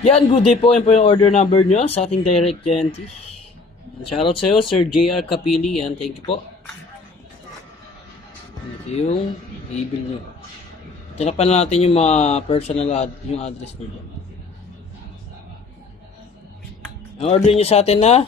Yan, good day po. Yan po yung order number nyo sa ating direct GNT. Shoutout sa iyo, Sir JR Kapili. Yan, thank you po. Ito yung i-bill nyo. Tinapan natin yung mga personal yung address nyo. Ang order nyo sa atin na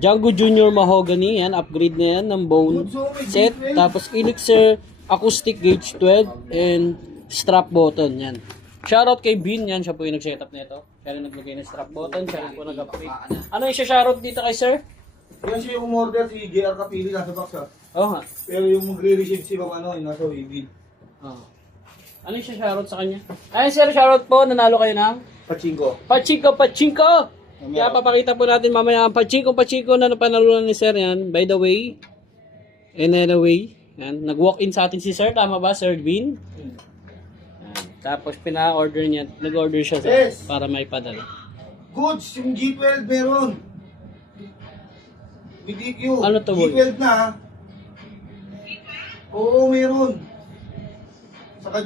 Django Junior Mahogany. Yan, upgrade na yan ng bone set. Tapos Elixir acoustic gauge 12 and strap button. Yan. Shoutout kay Bin, yan, siya po yung nag-setup nito. Siya rin naglagay ng strap button, siya rin po nag-upgrade. Ano yung shoutout dito kay sir? Yan siya yung umorder, si JR Kapili, nasa box ha. Oo nga. Pero yung magre-receive si Ma'am yung nasa Wavin. Oh. Ano yung shoutout sa kanya? Ayun sir, shoutout po, nanalo kayo ng Pachinko. Pachinko! Kaya papakita po natin mamaya ang Pachinko na napanalunan ni sir yan. By the way, and anyway, yan, nag-walk-in sa atin si sir, tama ba Sir Bin? Tapos pina-order niya, nag-order siya sa, Yes. para may padala. Goods, yung G12 meron. With EQ. Ano to, boy? G12 na ha. Oo, meron. Saka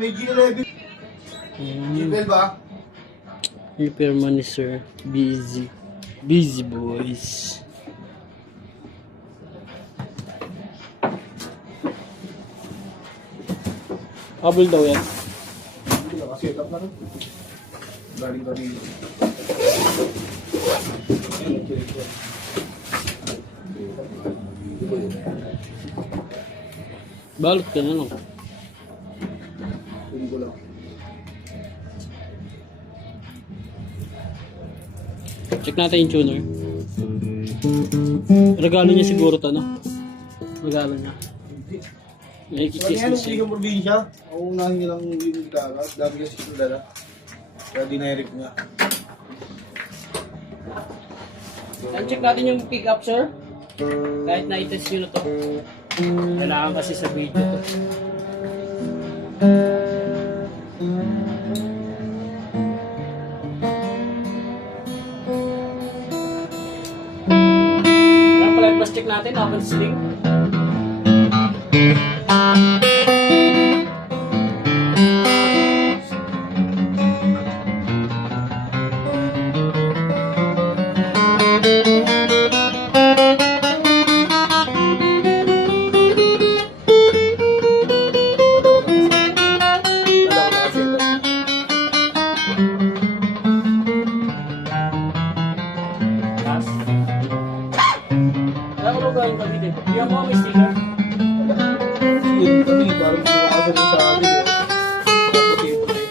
may G11. G12 ba? Repair money sir, busy. Busy boys. Kabel daw yan. Setup na rin. Galing kami. Balot ka na no. Hindi ko lang. Check natin yung tuner. Regalo niya siguro to no. Regalo niya. May Kaya kikis nung siya. sigang probinsya, ang unahin niya lang yung gitara, dami kasi ito dala. Kaya dinirect niya. Check natin yung pick up sir. Kahit na-test nyo na to. Kailangan kasi sa video to. Kaya pala yung check natin, open sling. Alam ko gawin kami din. Yung mga may sticker. Yun kami, parang sumakasan yung sa amin. Puti-puti.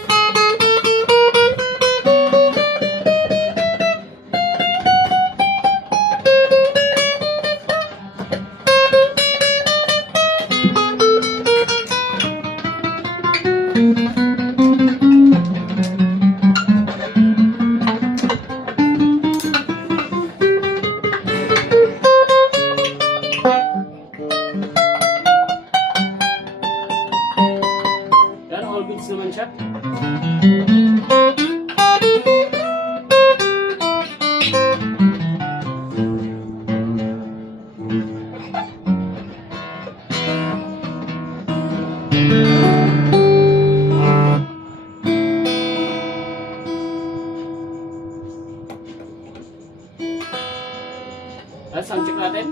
Yan, all goods naman siya. At sound check natin.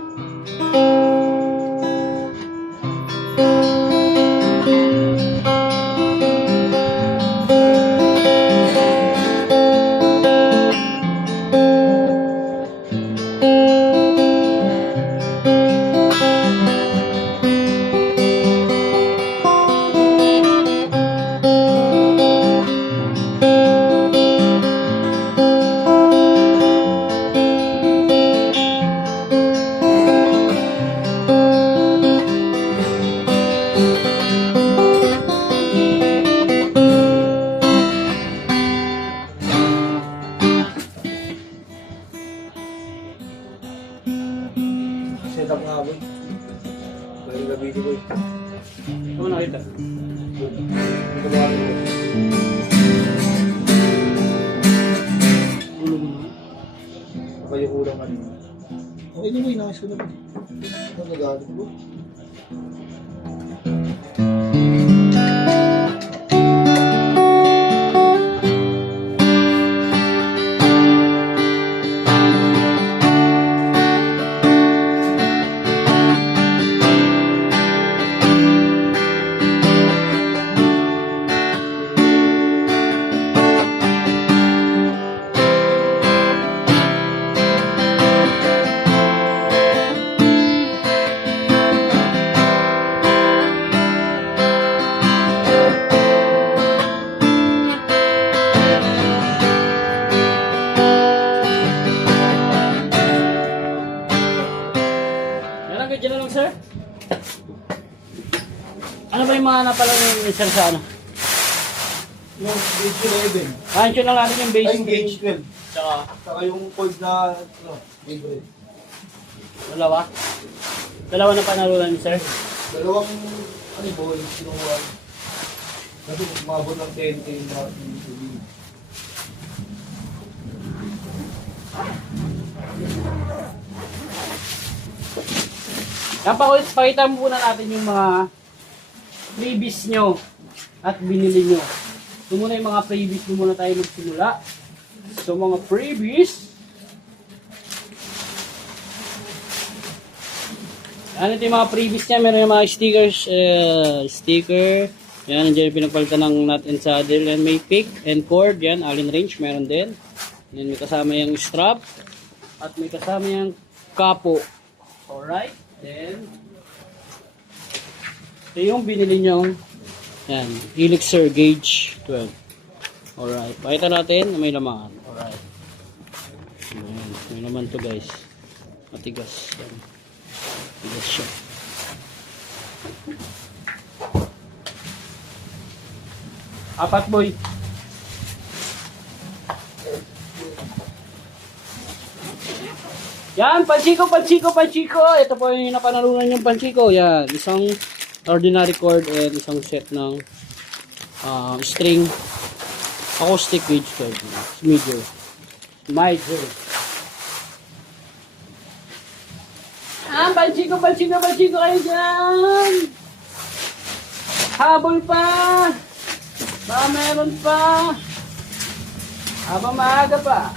Setup nga boy. Galing gabiti boy. Ano nakita? Ito ba ako boy? Ulo mo naman. Baka yung ulang kanina. Okay na boy, nakis ko na boy. Ito nagalit boy. hinahanap pala yung sir sa ano? Yung gauge 11. Ansyon lang natin yung base Ay, gauge 12. Tsaka, Saka yung cord na, favorite. dalawa. Dalawa na panalunan ni sir. Dalawang, ball, kinuha. Kasi umabot ng 10K na yung Pakita mo muna natin yung mga freebies nyo at binili nyo. Ito muna yung mga freebies mo muna tayo magsimula. So mga freebies. Ano ito yung mga freebies niya? Meron yung mga stickers, sticker. Yan, nandiyan yung pinagpalitan ng nut and saddle. And may pick and cord. Yan, Allen wrench, meron din. Yan, may kasama yung strap. At may kasama yung kapo. Alright. Then, ito yung binili nyo. Yan, Elixir Gauge 12. Alright. Pakita natin na may laman. Alright. Ayan, may laman to guys. Matigas. Yan. Matigas siya. Apat boy. Yan, panchiko. Ito po yung napanalunan yung panchiko. Yan, isang ordinary cord and isang set ng string acoustic gauge 12. Major. Panchiko kayo dyan. Habol pa. Baka meron pa. Habang maaga pa.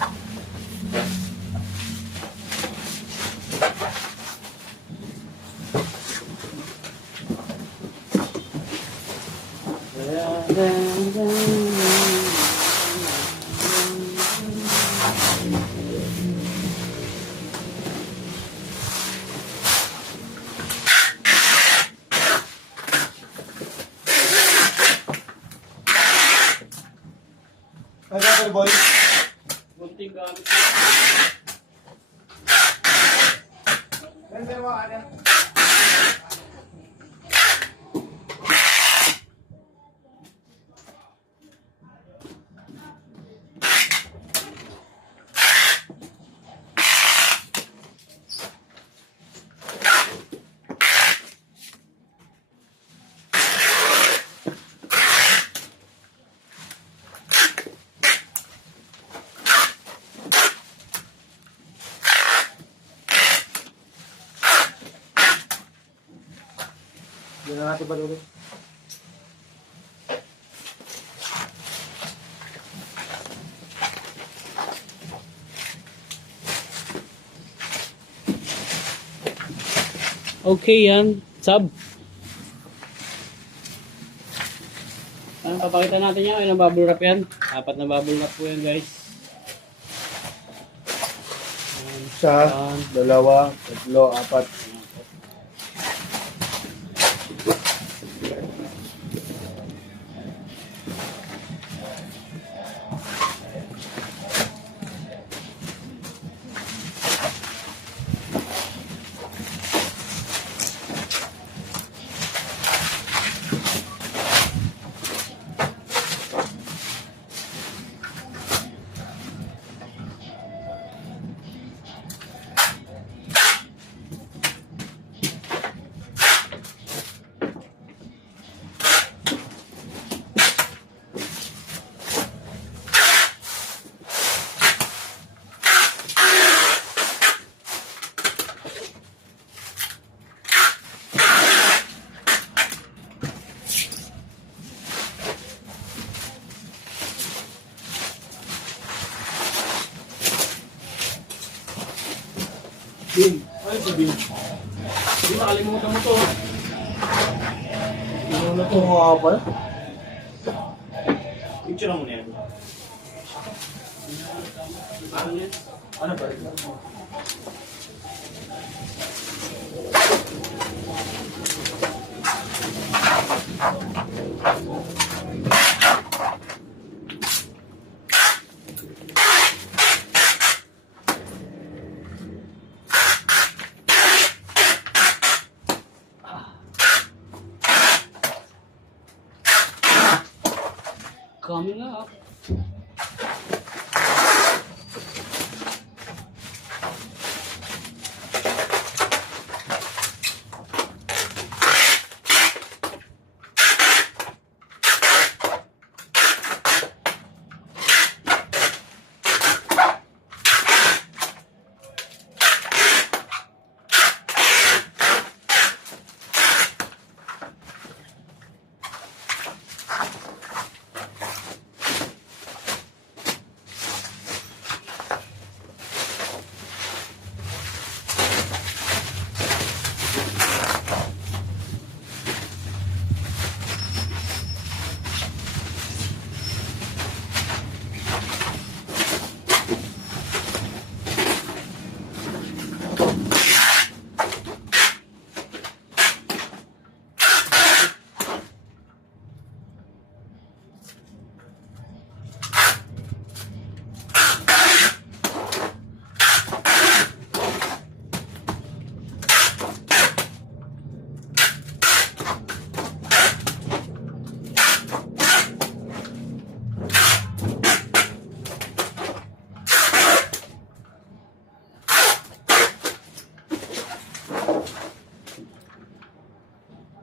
Ay, Pepper Boy. Bunting gamit. Pepper Boy, ano? Hindi na natin balutin. Okay yan. Sub. Ano, papakita natin yan. Ilang bubble wrap yan? 4 na bubble wrap po yan guys. Isa, dalawa, tatlo, apat. Bin. Ay, si Bin. Bin, nakalimutan mo to. Ano na ito mga pala? Picture mo na yan. Ano yan? Ano ba? lahat.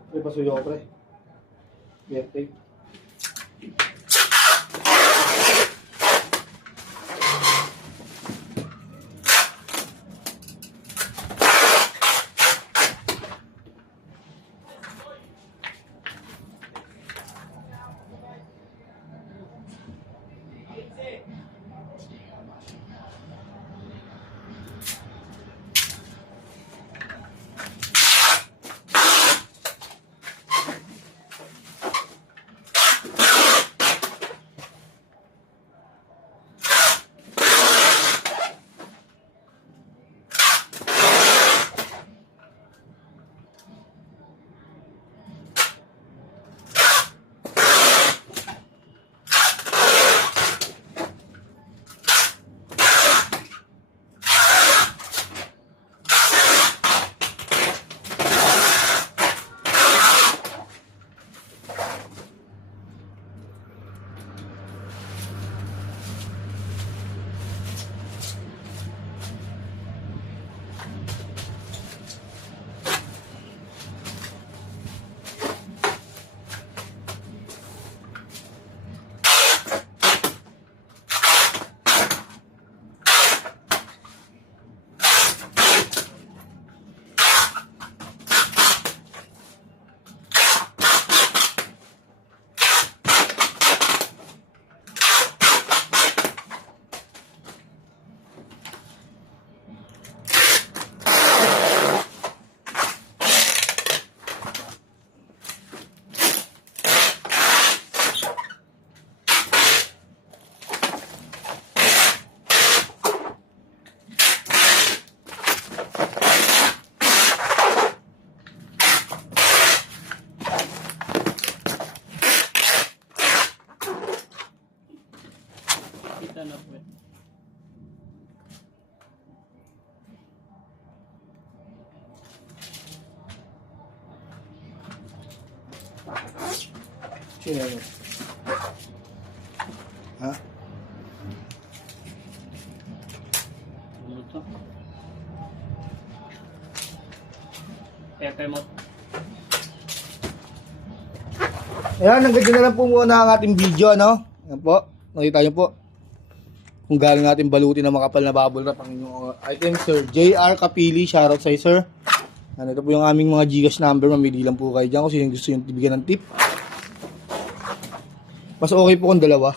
May pasuyo ko, pre. Birthday. Kita na po. Sino yun? Ha? Ano to? Pepe mo. Ayan, hanggang dyan na lang po muna ang ating video, ano? Ayan po, nakita nyo po. Kung galing natin balutin ng makapal na bubble wrap ang inyong item, Sir JR Kapili. Shoutout sa'yo, sir. Ano, ito po yung aming mga Gcash number. Mamili lang po kayo dyan kung sino gusto yung bigyan ng tip. Mas okay po kung dalawa.